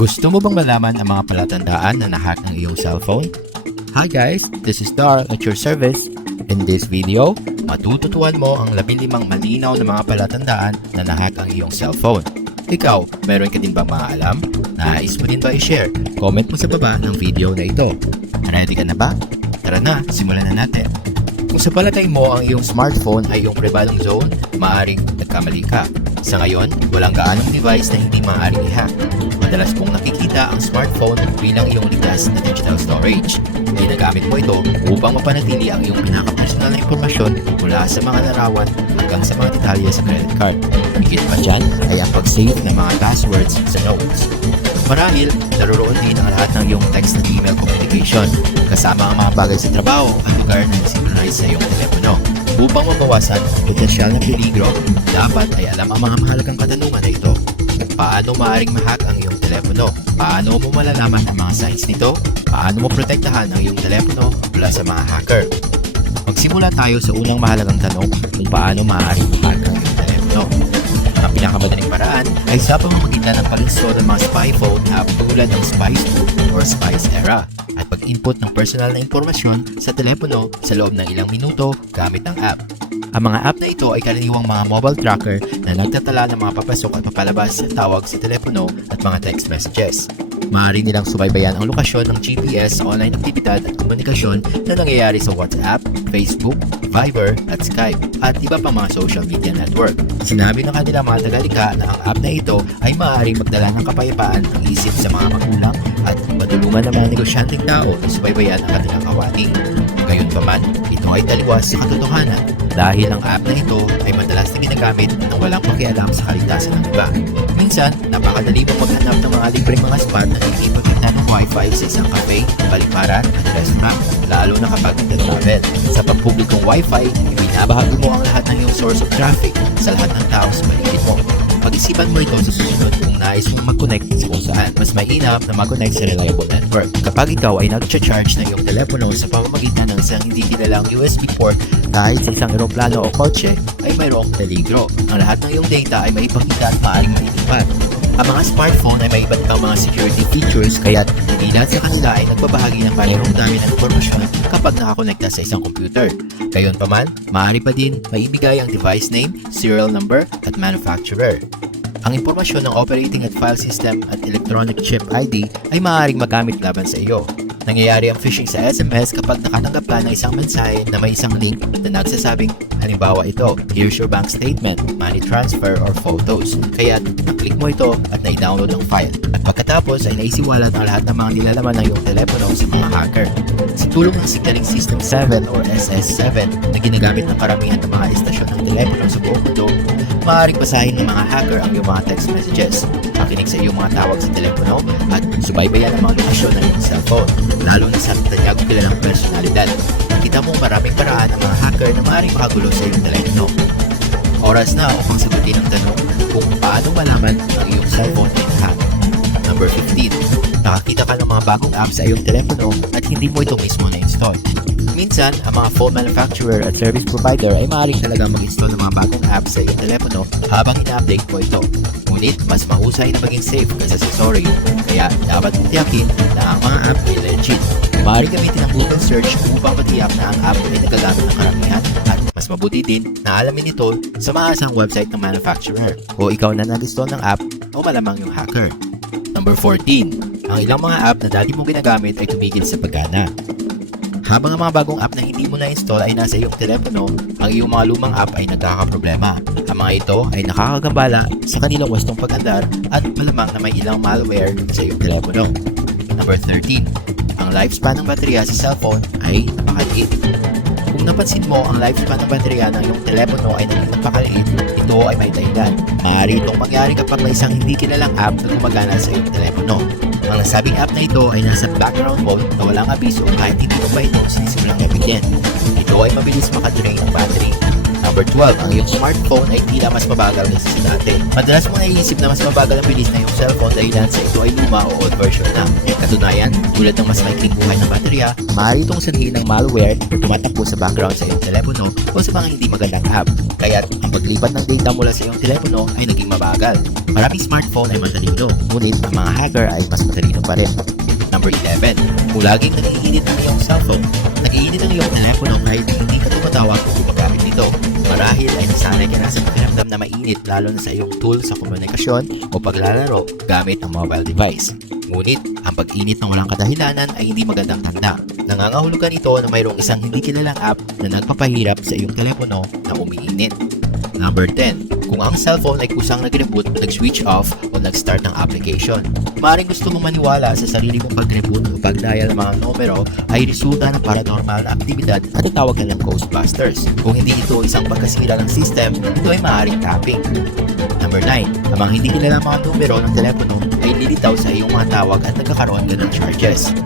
Gusto mo bang malaman ang mga palatandaan na nahack ng iyong cellphone? Hi guys, this is Dar at your service. In this video, matututuan mo ang 15 malinaw na mga palatandaan na nahack ang iyong cellphone. Ikaw, meron ka din ba mga alam? Nais mo din ba i-share? Comment mo sa baba ng video na ito. Ready ka na ba? Tara na, simulan na natin. Kung sa palagay mo ang iyong smartphone ay iyong pribadong zone, maaaring nagkamali ka. Sa ngayon, walang gaanong device na hindi maaaring i-hack. Madalas kong nakikita ang smartphone bilang iyong ligtas na digital storage. Ginagamit mo ito upang mapanatili ang iyong pinaka-personal na impormasyon mula sa mga larawan hanggang sa mga detalye sa credit card. Higit pa dyan ay ang pag-save ng mga passwords sa notes. Marahil, naroon din ang lahat ng iyong text at email communication, kasama ang mga bagay sa trabaho at lugar na synchronize sa iyong telepono. Upang mabawasan ang potensyal na peligro, dapat ay alam ang mga mahalagang katanungan na ito. Paano maaaring ma-hack ang iyong telepono? Paano mo malalaman ang mga signs nito? Paano mo protektahan ang iyong telepono mula sa mga hacker? Magsimula tayo sa unang mahalagang tanong kung paano maaaring ma-hack ang iyong telepono. Ang pinakamadaling paraan ay sa pamamagitan ng pag-install ng mga spy phone app tulad ng Spice 2 or Spice Era at pag-input ng personal na impormasyon sa telepono sa loob ng ilang minuto gamit ang app. Ang mga app na ito ay karaniwang mga mobile tracker na nagtatala ng mga papasok at papalabas sa tawag sa telepono at mga text messages. Maaari nilang subaybayan ang lokasyon ng GPS sa online aktibidad at komunikasyon na nangyayari sa WhatsApp, Facebook, Viber at Skype at iba pang mga social media network. Sinabi ng kanilang mga tagalika na ang app na ito ay maaaring magdala ng kapayapaan ng isip sa mga magulang at matulungan ng mga negosyanteng tao na subaybayan ang kanilang kawating. Gayunpaman, ito ay taliwas sa katotohanan dahil ang app na ito ay madalas na ginagamit ng walang pakialam sa kaligtasan ng iba. Minsan, napakadali mong maghanap ng mga libreng mga spot na hindi protektahan ng Wi-Fi sa isang cafe, baliparan at restaurant, lalo na kapag nag-travel. Sa pagpublikong Wi-Fi, ibinabahagi mo ang lahat ng iyong source of traffic sa lahat ng tao sa paligid mo. Pag-isipan mo ito sa susunod kung nais mong mag-connect sa kung saan mas mainam na mag-connect sa reliable network. Kapag ikaw ay nag-charge na iyong telepono sa pamamagitan ng isang hindi kilalang USB port kahit sa isang eroplano o kotse, ay mayroong peligro. Ang lahat ng iyong data ay maipakita at maaaring mailipat. Ang mga smartphone ay may iba't ibang mga security features kaya't hindi lahat sa kanila ay nagbabahagi ng mayroong dami ng impormasyon kapag nakakonekta sa isang computer. Gayunpaman, maaari pa din maibigay ang device name, serial number at manufacturer. Ang impormasyon ng operating at file system at electronic chip ID ay maaaring magamit laban sa iyo. Nangyayari ang phishing sa SMS kapag nakatanggap ka ng isang mensahe na may isang link na nagsasabing, halimbawa ito, here's your bank statement, money transfer, or photos. Kaya naklik mo ito at na-download ang file. At pagkatapos ay naisiwalat ang lahat ng mga nilalaman ng iyong telepono sa mga hacker. Sa tulong ng Signaling System 7 or SS7 na ginagamit ng karamihan ng mga estasyon ng telepono sa buong mundo, maaaring basahin ng mga hacker ang iyong mga text messages, makinig sa iyong mga tawag sa telepono, at subaybayan ang mga lokasyon ng iyong cellphone, lalo na sa tanyag kilalang personalidad. Nakita mo maraming paraan ng mga hacker na maaaring makagulo sa iyong telepono. Oras na upang sagutin ang tanong kung paano malaman ang iyong cellphone ay hack. Number 15. Nakakita ka ng mga bagong apps sa iyong telepono at hindi mo ito mismo na-install. Minsan, ang mga phone manufacturer at service provider ay maaaring talaga mag-install ng mga bagong apps sa iyong telepono habang ina-update mo ito. Ngunit, mas mahusay na maging safe kaysa sa sorry. Kaya, dapat mong tiyakin na ang mga app ay legit. Maaaring gamitin ang Google search upang matiyak na ang app ay nagagamit ng karamihan at mas mabuti din na alamin ito sa maasang website ng manufacturer o ikaw na nag-install ng app o malamang yung hacker. Number 14. Ang ilang mga app na dati mong ginagamit ay tumigil sa paggana. Habang ang mga bagong app na hindi mo na-install ay nasa iyong telepono, ang iyong mga lumang app ay nagkakaproblema. Ang mga ito ay nakakagambala sa kanilang wastong pag-andar at malamang na may ilang malware sa iyong telepono. Number 13. Ang lifespan ng baterya sa cellphone ay napakaliit. Kung napansin mo ang lifespan ng baterya ng iyong telepono ay naging napakaliit, ito ay may dahilan. Maaari itong mangyari kapag may isang hindi kilalang app na gumagana sa iyong telepono. Ang nasabing app na ito ay nasa background mode na walang abiso kahit hindi mo pa ito sinisimulang gamitin. Ito ay mabilis makadrain ng battery. Number Number 12, ang iyong smartphone ay tila mas mabagal kaysa sa dati. Madalas mo naiisip na mas mabagal ang bilis na iyong cellphone dahil sa ito ay luma o old version na. Katunayan, tulad ng mas maikling buhay ng baterya, maaari itong sanhin ng malware na tumatakbo sa background sa iyong telepono o sa mga hindi magandang app. Kaya ang paglipat ng data mula sa iyong telepono ay naging mabagal. Maraming smartphone ay matalino, ngunit ang mga hacker ay mas matalino pa rin. Number 11, kung laging nag-iinit ang iyong cellphone, nag-iinit ang iyong telepono kahit hindi ka tumatawag kung gumagamit nito. Marahil ay nasanay ka na sa pakiramdam na mainit lalo na sa iyong tool sa komunikasyon o paglalaro gamit ang mobile device. Ngunit, ang pag-init ng walang kadahilanan ay hindi magandang tanda. Nangangahulugan ito na mayroong isang hindi kilalang app na nagpapahirap sa iyong telepono na umiinit. Number 10. Kung ang cellphone ay kusang nag-reboot, nag-switch off o nag-start ng application. Maaaring gusto mong maniwala sa sarili mong pag-reboot o pag-dial ng mga numero ay resulta ng paranormal na aktibidad at itawag na ng Ghostbusters. Kung hindi ito isang pagkasira ng system, ito ay maaaring tapping. Number 9. Ang mga hindi kilalang mga numero ng telepono ay lilitaw sa iyong mga tawag at nagkakaroon ka ng charges.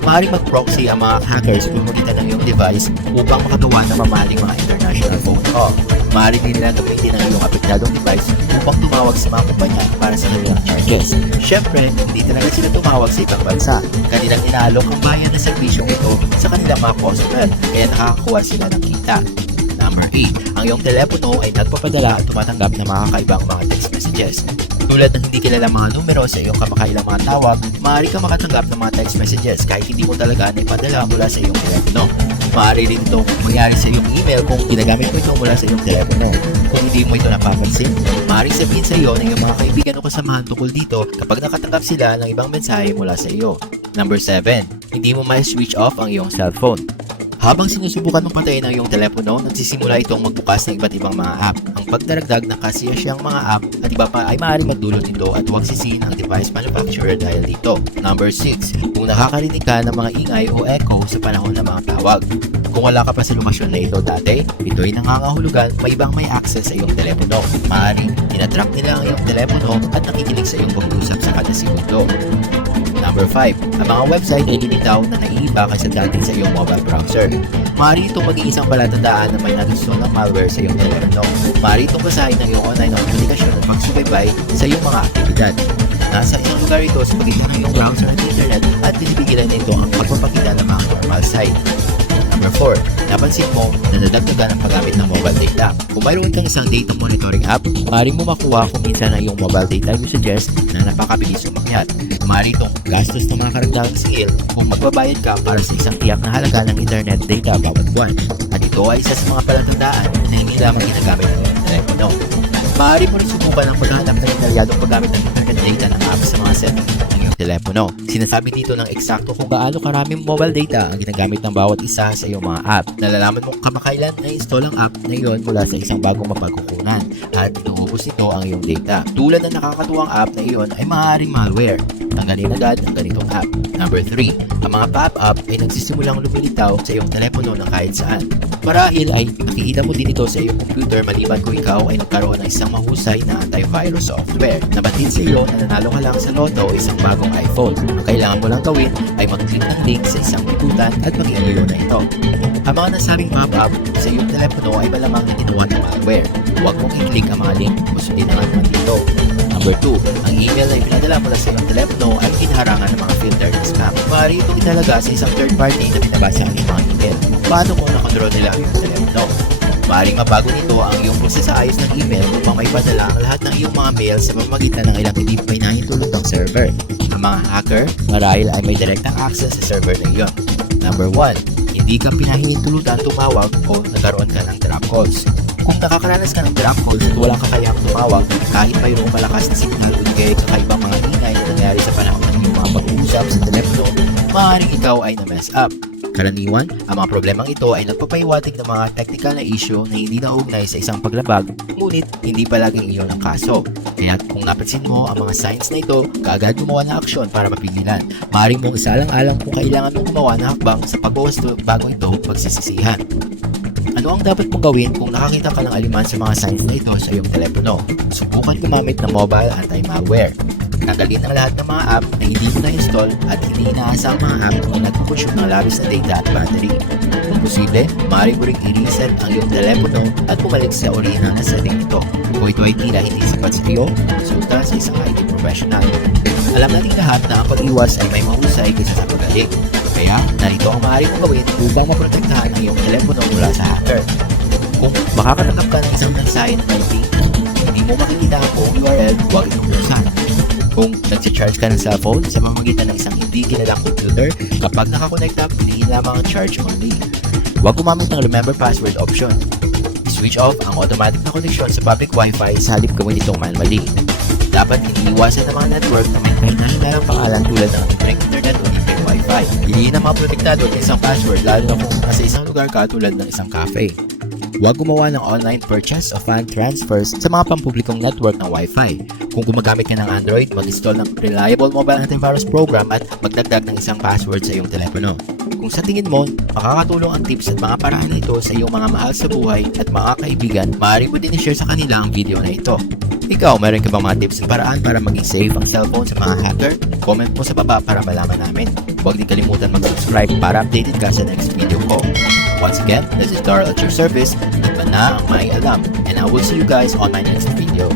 Maaaring mag-proxy ang mga hackers kung magitan ng iyong device upang makagawa ng mamahaling mga international phone call. Maaaring din nila gamitin ang iyong apektadong device upang tumawag sa mga kumpanya para sa kanilang charges. Siyempre, hindi talaga sila tumawag sa ibang bansa. Kanilang inaalok ang bayan na serbisyong ito sa kanilang mga customer, kaya nakakakuha sila ng kita. Number 8. Ang iyong telepono ay nagpapadala at tumatanggap ng mga kakaibang mga text messages. Tulad ng hindi kilalang mga numero sa iyong kamakailang mga tawag, maaari kang makatanggap ng mga text messages kahit hindi mo talaga na ipadala mula sa iyong telepono. Maaari rin itong mangyari sa iyong email kung ginagamit mo ito mula sa iyong telepono. Kung hindi mo ito napapansin, maaaring sabihin sa iyo ng iyong mga kaibigan o kasamahan tungkol dito kapag nakatanggap sila ng ibang mensahe mula sa iyo. Number 7. Hindi mo ma-switch off ang iyong cellphone. Habang sinusubukan mong patayin ang iyong telepono, nagsisimula itong magbukas ng iba't ibang mga app. Ang pagdaragdag ng kasiyasyang mga app at iba pa ay maaaring magdulot nito at huwag sisihin ang device manufacturer dahil dito. Number 6. Kung nakakarinig ka ng mga ingay o echo sa panahon ng mga tawag. Kung wala ka pa sa lokasyon na ito dati, ito ay nangangahulugan may ibang may access sa iyong telepono. Maaaring tinatrack nila ang iyong telepono at nakikinig sa iyong pag-uusap sa kada segundo. Number 5. Ang mga website ay linitaw na naiiba kaysa dati sa iyong mobile browser. Maaari itong maging isang palatandaan na may nagusto ng malware sa iyong telepono. Maaari itong basahin ng iyong online na komunikasyon at pagsubaybay sa iyong mga aktibidad. Nasa isang lugar ito sa pagitan ng iyong browser at internet at pinipigilan nito ang pagpapakita ng mga normal site. Number 4. Napansin mo na nadagdagan ang paggamit ng mobile data. Kung mayroon kang isang data monitoring app, maaari mo makuha kung minsan na iyong mobile data usages na napakabilis umakyat. Maaari itong gastos ng mga karagdagang singil kung magbabayad ka para sa isang tiyak na halaga ng internet data bawat buwan. At ito ay isa sa mga palatandaan na hindi lamang ginagamit ng iyong telepono. Maaari mo rin subukan ang paghahanap ng detalyadong paggamit ng internet data ng apps sa mga settings ng iyong telepono. Sinasabi dito ng eksakto kung gaano karaming mobile data ang ginagamit ng bawat isa sa iyong mga app. Nalalaman mo kamakailan na install ang app na iyon mula sa isang bagong mapagkukunan at inuubos nito ang iyong data. Tulad ng nakakatuwang app na iyon ay maaaring malware. Tanggalin agad ang ganitong app. Number 3. Ang mga pop-up ay nagsisimulang lumilitaw sa iyong telepono ng kahit saan. Marahil ay nakikita mo din ito sa iyong computer maliban kung ikaw ay nagkaroon ng isang mahusay na antivirus software. Nabatid sa iyo na nanalo ka lang sa loto o isang bagong iPhone. Ang kailangan mo lang gawin ay mag-click ng link sa isang pikutan at mag-enroll na ito. Ang mga nasabing pop-up sa iyong telepono ay malamang na ginawa ng malware. Huwag mong i-click ang mga link o sundin ang naman dito. Number 2. Ang email na ipinadala mula sa iyong telepono ay inaharangan ng mga filter ng spam. Maaari itong italaga sa isang third party na binabasa ang iyong mga email. Paano kung nakontrol nila ang iyong telepono? Maaaring mabago nito ang iyong pagsasaayos ng email upang maipadala ang lahat ng iyong mga mail sa pamamagitan ng ilang hindi pa hinahintulutang server. Ang mga hacker, marahil ay may direktang access sa server na iyon. Number 1. Hindi ka pinahintulutan tumawag o nagkaroon ka ng drop calls. Kung nakakaranas ka ng drop calls at walang kakayahang tumawag, kahit mayroong malakas na signal o kaya kakaibang mga ingay na nangyari sa panahon ng iyong mga pag-uusap sa telepono, maaaring ikaw ay na-mess up. Karaniwan, ang mga problemang ito ay nagpapahiwatig ng mga technical na issue na hindi naugnay sa isang paglabag, ngunit hindi palaging iyon ang kaso. Kaya kung napansin mo ang mga signs na ito, kaagad gumawa ng aksyon para mapigilan. Maaaring mong isaalang-alang kung kailangan mong gumawa ng hakbang sa pagwasto bago ito pagsisisihan. Ano ang dapat mong gawin kung nakakita ka ng aliman sa mga signs na ito sa iyong telepono? Subukan gumamit ng mobile anti-malware. Tanggalin ang lahat ng mga app na hindi mo na-install at hindi inaasang mga app na nagpupusyong ng labis na data at battery. Kung posible, maaari mo ring i-reset ang iyong telepono at bumalik sa original na setting nito. Kung ito ay tila hindi sapat sa iyo, konsulta sa isang IT professional. Alam natin lahat na ang pag-iwas ay may mahusay kaysa sa pagaling. Kaya, narito ang maaari mong gawin upang maprotektahan ang iyong telepono mula sa hacker. Kung makakatanggap ka ng isang mensahe na may link, hindi mo makikita ang buong URL, huwag itong buksan. Kung nagsa-charge ka ng cellphone sa pamamagitan ng isang hindi kilalang computer, kapag nakakonekta, piliin lamang ang charge only. Huwag gumamit ng remember password option. I-switch off ang automatic na koneksyon sa public Wi-Fi sa halip gawin itong manually. Dapat iniiwasan ng mga network na may kahinahinalang pangalan tulad ng libreng internet o libreng Wi-Fi. Piliin ang mga protektado at isang password lalo na kung nasa isang lugar ka tulad ng isang cafe. Huwag gumawa ng online purchase o fund transfers sa mga pampublikong network ng Wi-Fi. Kung gumagamit ka ng Android, mag-install ng reliable mobile antivirus program at magdagdag ng isang password sa iyong telepono. Kung sa tingin mo, makakatulong ang tips at mga paraan na ito sa iyong mga mahal sa buhay at mga kaibigan, maaari mo din i-share sa kanila ang video na ito. Ikaw, meron ka bang mga tips at paraan para maging safe ang cellphone sa mga hacker? Comment mo sa baba para malaman namin. Huwag din kalimutan mag-subscribe para updated ka sa next video ko. Once again, this is Darl at your service. Iba na ang may alam. And I will see you guys on my next video.